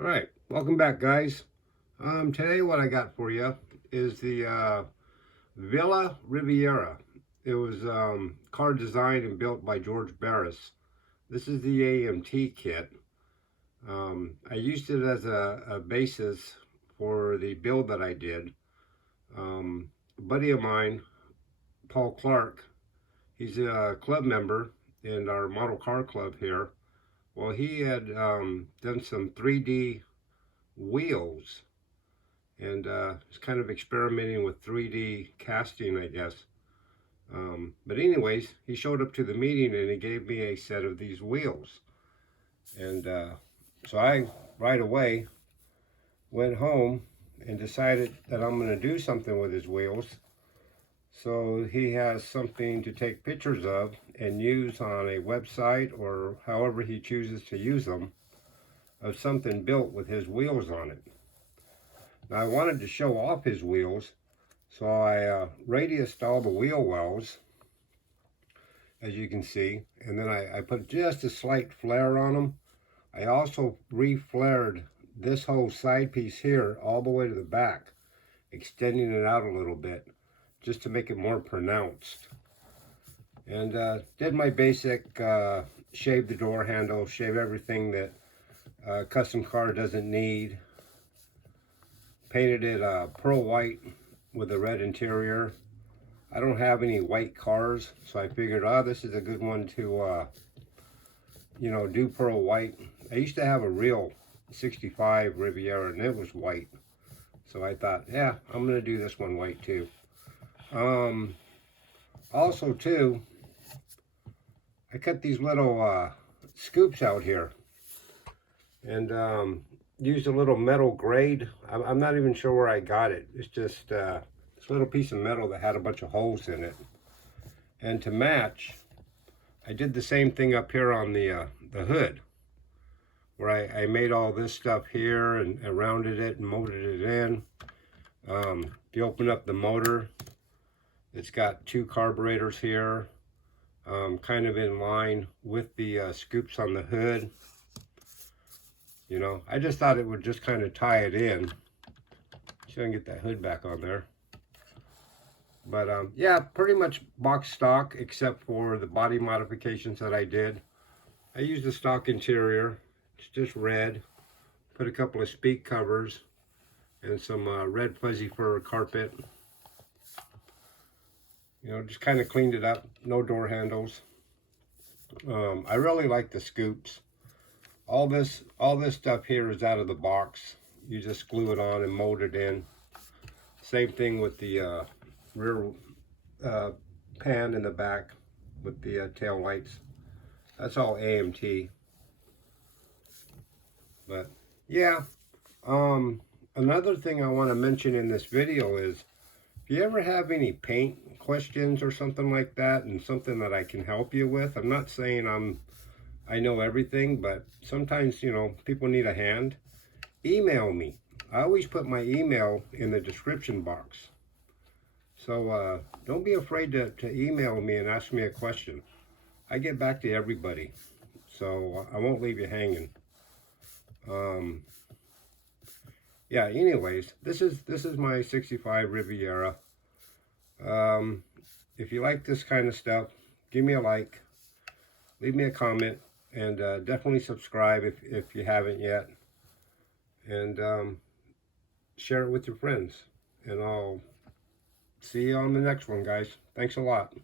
All right, welcome back, guys. Today what I got for you is the Villa Riviera. It was car designed and built by George Barris. This is the AMT kit. I used it as a basis for the build that I did. A buddy of mine, Paul Clark, he's a club member in our model car club here. Well, he had done some 3D wheels and was kind of experimenting with 3D casting, I guess. But anyways, he showed up to the meeting and he gave me a set of these wheels. And so I right away went home and decided that I'm going to do something with his wheels. So he has something to take pictures of and use on a website or however he chooses to use them, of something built with his wheels on it. Now I wanted to show off his wheels, so I radiused all the wheel wells, as you can see, and then I put just a slight flare on them. I also re-flared this whole side piece here all the way to the back, extending it out a little bit, just to make it more pronounced. And did my basic shave the door handle, shave everything that custom car doesn't need. Painted it pearl white with a red interior. I don't have any white cars, so I figured, this is a good one to, do pearl white. I used to have a real 65 Riviera and it was white. So I thought, yeah, I'm going to do this one white too. Also too, I cut these little scoops out here and used a little metal grade. I'm not even sure where I got it. It's just this little piece of metal that had a bunch of holes in it. And to match, I did the same thing up here on the hood, where I made all this stuff here and rounded it and molded it in. If you open up the motor, it's got two carburetors here, kind of in line with the scoops on the hood. I just thought it would just kind of tie it in. See if I can get that hood back on there. But yeah, pretty much box stock, except for the body modifications that I did. I used the stock interior. It's just red. Put a couple of speak covers and some red fuzzy fur carpet. Just kind of cleaned it up. No door handles. I really like the scoops. All this stuff here is out of the box. You just glue it on and mold it in. Same thing with the rear pan in the back with the tail lights. That's all AMT. But yeah, another thing I want to mention in this video is, if you ever have any paint questions or something like that, and something that I can help you with, I'm not saying I know everything, but sometimes, people need a hand. Email me. I always put my email in the description box. So don't be afraid to email me and ask me a question. I get back to everybody, so I won't leave you hanging. Yeah, anyways, this is my 65 Riviera. If you like this kind of stuff, give me a like, leave me a comment, and definitely subscribe if you haven't yet. And share it with your friends. And I'll see you on the next one, guys. Thanks a lot.